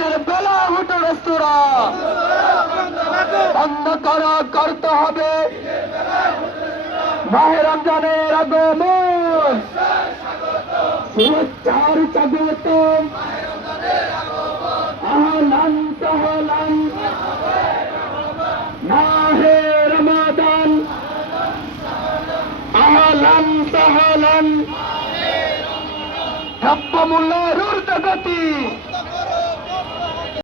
দিনের বেলা হোটেল রেস্তোরাঁ। বন্ধ করা করতে হবে। মাহে রমজানের আগমন। শুভেচ্ছার স্বাগতম। আহলান সাহলান। মাহে রমাদান। আহলান সাহলান। দ্রব্যমূল্যের ঊর্ধ্বগতি